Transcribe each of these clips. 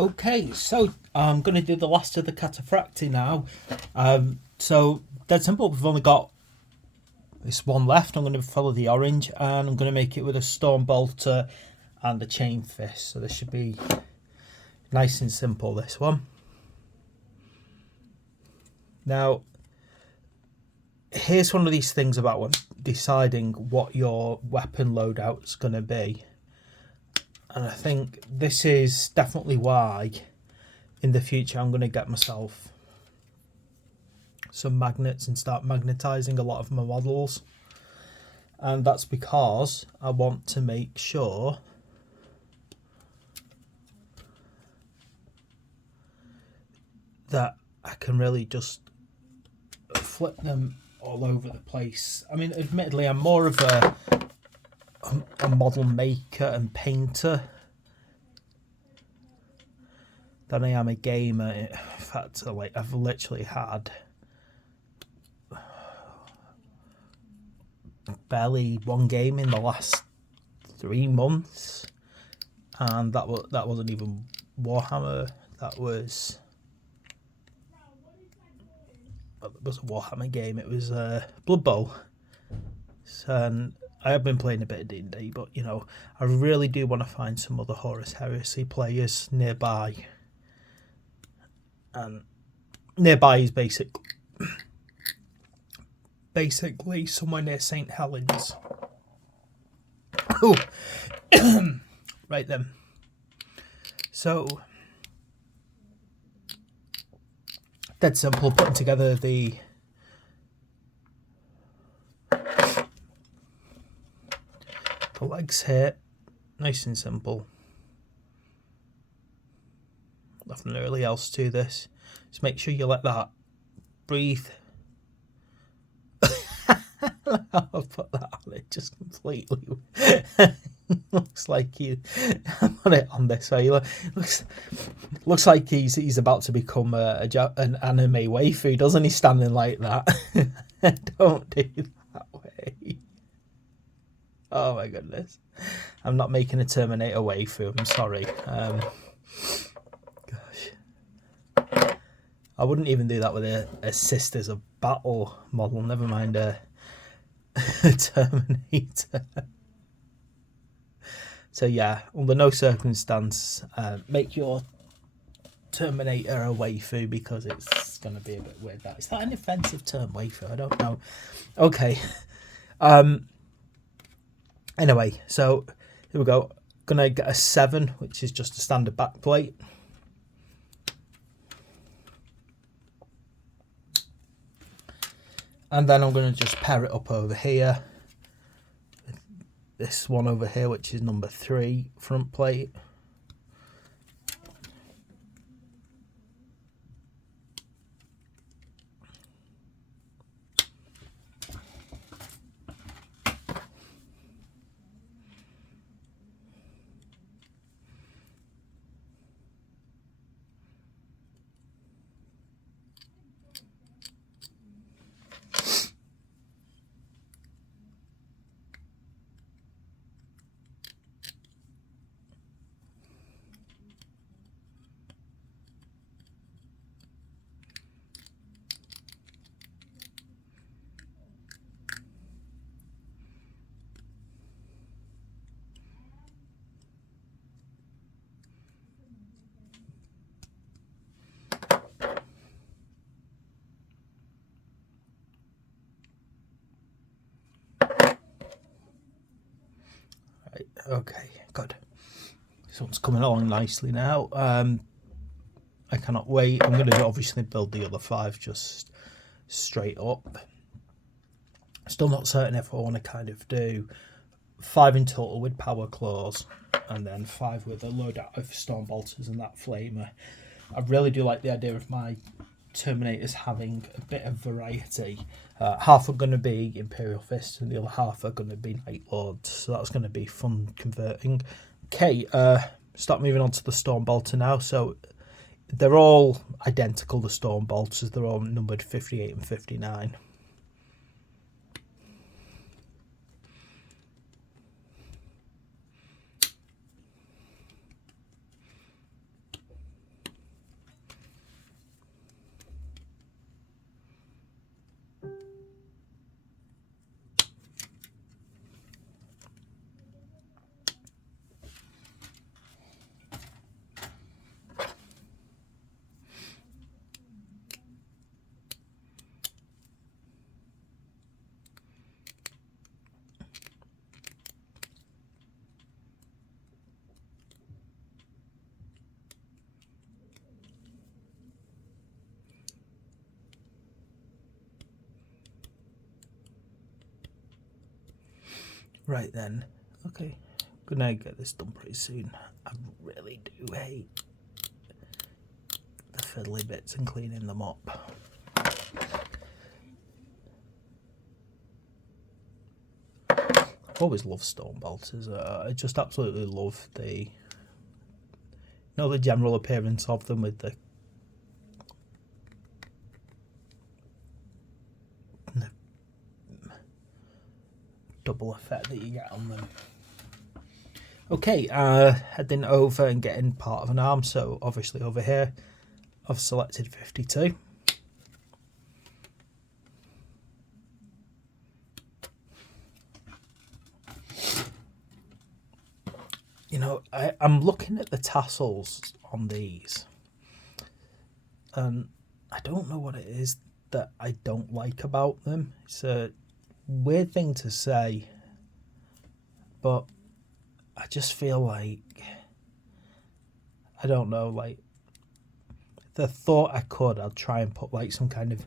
Okay, so I'm going to do the last of the Cataphractii now. So, dead simple, we've only got this one left. I'm going to follow the orange and I'm going to make it with a Storm Bolter and a Chain Fist. So this should be nice and simple, this one. Now, here's one of these things about when deciding what your weapon loadout's going to be. And I think this is definitely why in the future I'm going to get myself some magnets and start magnetizing a lot of my models. And that's because I want to make sure that I can really just flip them all over the place. I mean, admittedly, I'm more of a model maker and painter than I am a gamer. In fact, I've literally had barely one game in the last 3 months, and that wasn't even Warhammer. That was a Warhammer game. It was Blood Bowl. And I have been playing a bit of D&D, but you know, I really do want to find some other Horus Heresy players nearby. And nearby is basically somewhere near St. Helens. Oh, right then. So, dead simple, putting together the legs here, nice and simple. Nothing really else to this. Just make sure you let that breathe. I'll put that on it just completely. Looks like he put it on this way. Looks like he's about to become an anime waifu, doesn't he? Standing like that. Don't do that way. Oh my goodness. I'm not making a Terminator waifu, I'm sorry. Gosh. I wouldn't even do that with a Sisters of Battle model, never mind a Terminator. So yeah, under no circumstance make your Terminator a waifu, because it's going to be a bit weird. Is that an offensive term, waifu? I don't know. Okay. Anyway, so here we go. Gonna get a 7, which is just a standard back plate. And then I'm going to just pair it up over here. This one over here, which is number 3 front plate. Right, okay, good. This one's coming along nicely now. I cannot wait. I'm going to obviously build the other 5 just straight up. Still not certain if I want to kind of do 5 in total with power claws, and then 5 with a loadout of Storm Bolters and that flamer. I really do like the idea of my Terminators having a bit of variety. Half are going to be Imperial Fists and the other half are going to be Night Lords, so that's going to be fun converting. Okay, start moving on to the Storm Bolter now. So they're all identical, the Storm Bolters. They're all numbered 58 and 59. Right then, okay, gonna get this done pretty soon. I really do hate the fiddly bits and cleaning them up. I've always loved stone bolters. I just absolutely love the, the general appearance of them with the double effect that you get on them. Okay, heading over and getting part of an arm. So obviously over here, I've selected 52. You know, I'm looking at the tassels on these, and I don't know what it is that I don't like about them. It's a weird thing to say, but I just feel like, I don't know, like, the thought I could, I'd try and put like some kind of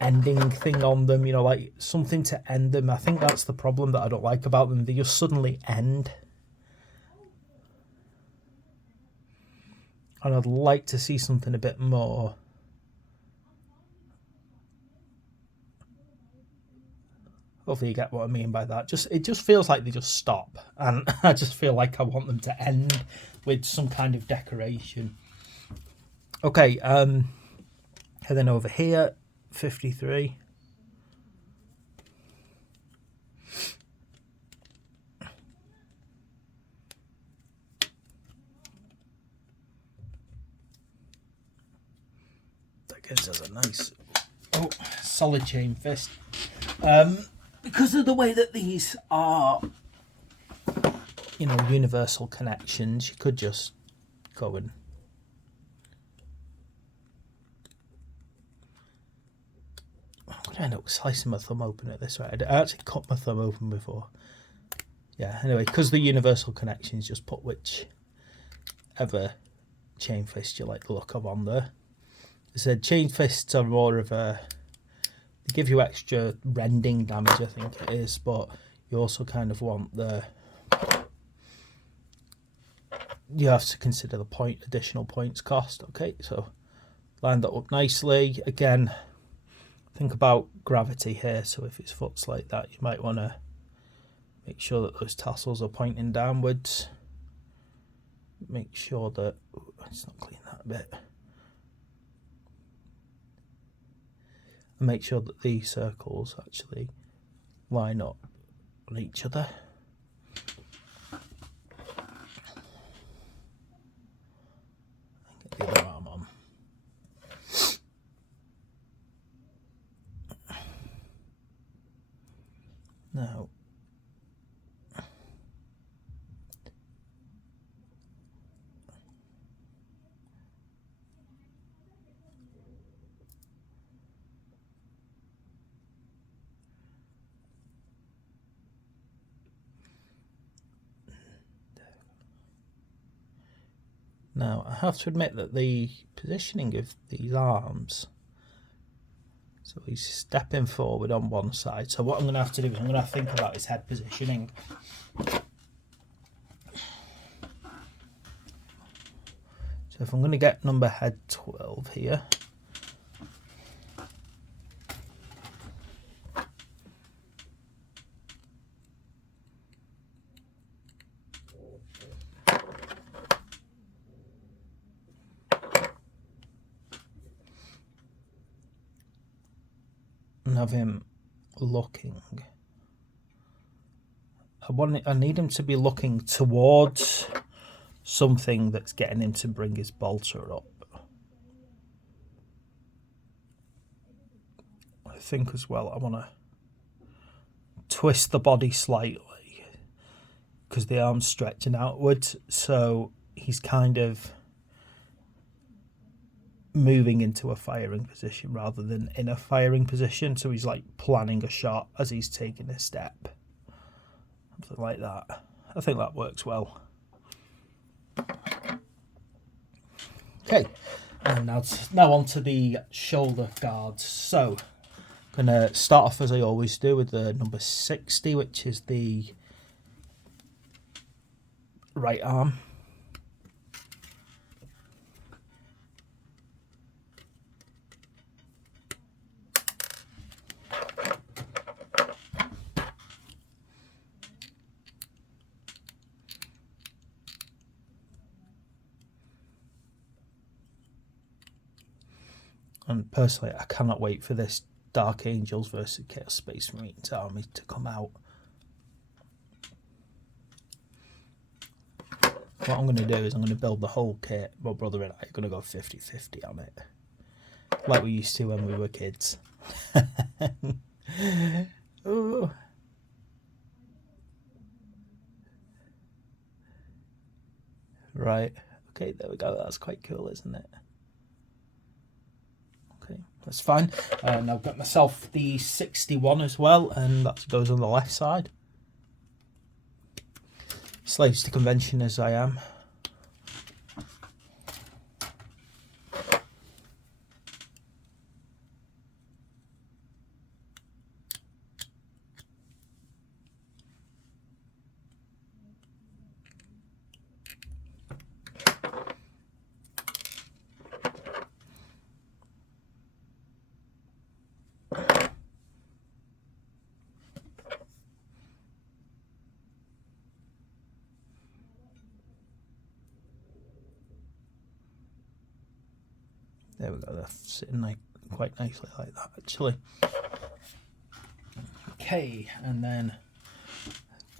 ending thing on them, you know, like something to end them. I think that's the problem that I don't like about them. They just suddenly end. And I'd like to see something a bit more. Hopefully you get what I mean by that. It just feels like they just stop. And I just feel like I want them to end with some kind of decoration. Okay, heading over here, 53. Gives us a nice solid chain fist. Because of the way that these are, you know, universal connections, you could just go and I'm gonna end up slicing my thumb open at this rate. I actually cut my thumb open before. Yeah, anyway, because the universal connections, just put whichever chain fist you like the look of on there. I said chain fists are more of a, they give you extra rending damage, I think it is, but you also kind of want you have to consider the additional points cost. Okay, so line that up nicely. Again, think about gravity here, so if it's foots like that, you might want to make sure that those tassels are pointing downwards. Make sure that, let's not clean that bit. And make sure that these circles actually line up on each other. Get the other arm on. Now, I have to admit that the positioning of these arms, so he's stepping forward on one side, so what I'm going to have to do is I'm going to have to think about his head positioning. So if I'm going to get number head 12 here, and have him looking, I need him to be looking towards something that's getting him to bring his bolter up. I think as well I want to twist the body slightly because the arm's stretching outwards, so he's kind of moving into a firing position rather than in a firing position, so he's like planning a shot as he's taking a step, something like that. I think that works well. Okay, and now on to the shoulder guards. So I'm going to start off as I always do with the number 60, which is the right arm. And personally, I cannot wait for this Dark Angels versus Chaos Space Marines army to come out. What I'm going to do is I'm going to build the whole kit. My brother and I are going to go 50-50 on it. Like we used to when we were kids. Ooh. Right. Okay, there we go. That's quite cool, isn't it? Okay, that's fine. And I've got myself the 61 as well, and that goes on the left side. Slaves to convention as I am. There we go, they're sitting like quite nicely like that actually. Okay, and then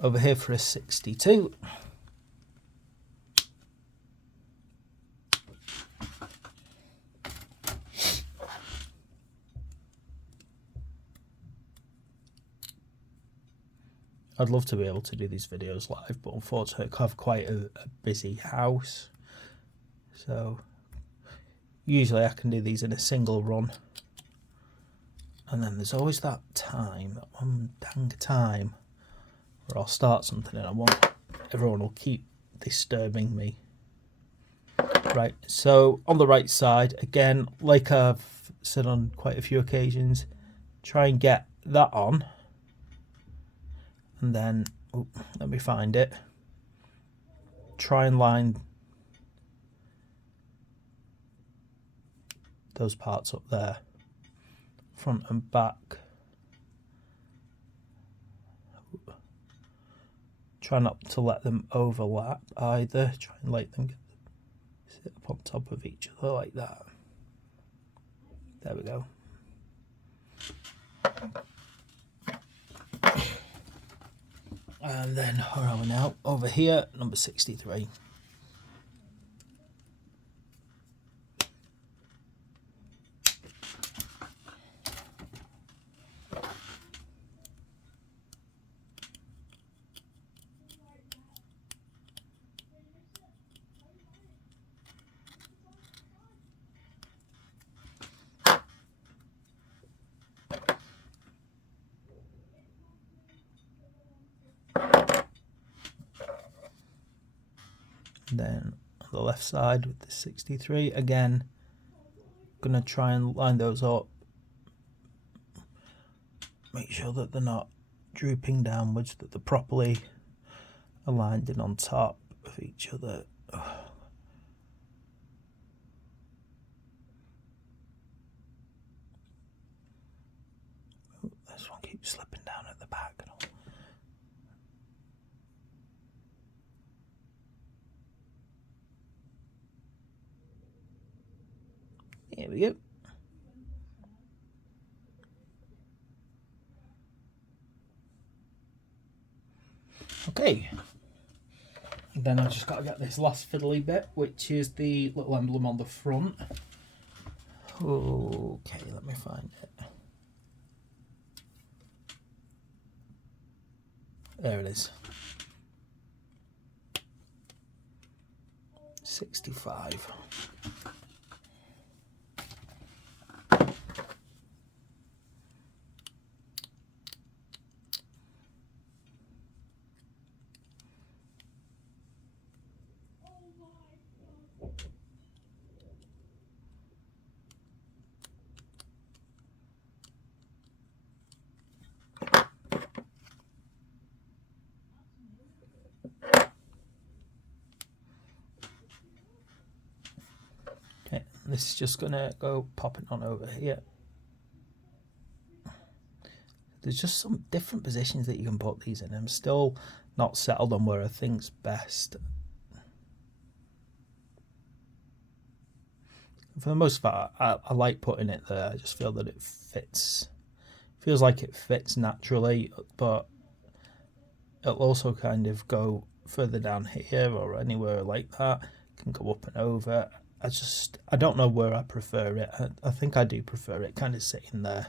over here for a 62. I'd love to be able to do these videos live, but unfortunately I have quite a busy house. So usually I can do these in a single run. And then there's always that time, that one dang time, where I'll start something and everyone will keep disturbing me. Right, so on the right side, again, like I've said on quite a few occasions, try and get that on. And then, let me find it. Try and line those parts up there, front and back. Try not to let them overlap either. Try and let them sit up on top of each other like that. There we go. And then where are we now? Over here, number 63. Then on the left side with the 63, again, gonna try and line those up. Make sure that they're not drooping downwards, that they're properly aligned and on top of each other. This one keeps slipping down at the back. Here we go. Okay. And then I've just got to get this last fiddly bit, which is the little emblem on the front. Okay, let me find it. There it is. 65. Okay, this is just gonna go popping on over here. There's just some different positions that you can put these in. I'm still not settled on where I think's best. For the most part, I like putting it there. I just feel that it fits. Feels like it fits naturally, but it'll also kind of go further down here or anywhere like that. It can go up and over. I don't know where I prefer it. I think I do prefer it kind of sitting there.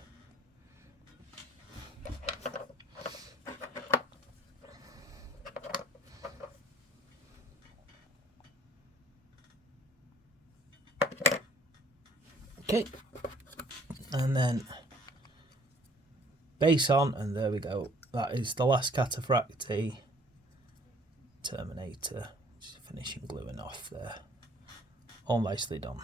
Okay, and then base on, and there we go. That is the last Cataphractii Terminator. Just finishing gluing off there. All nicely done.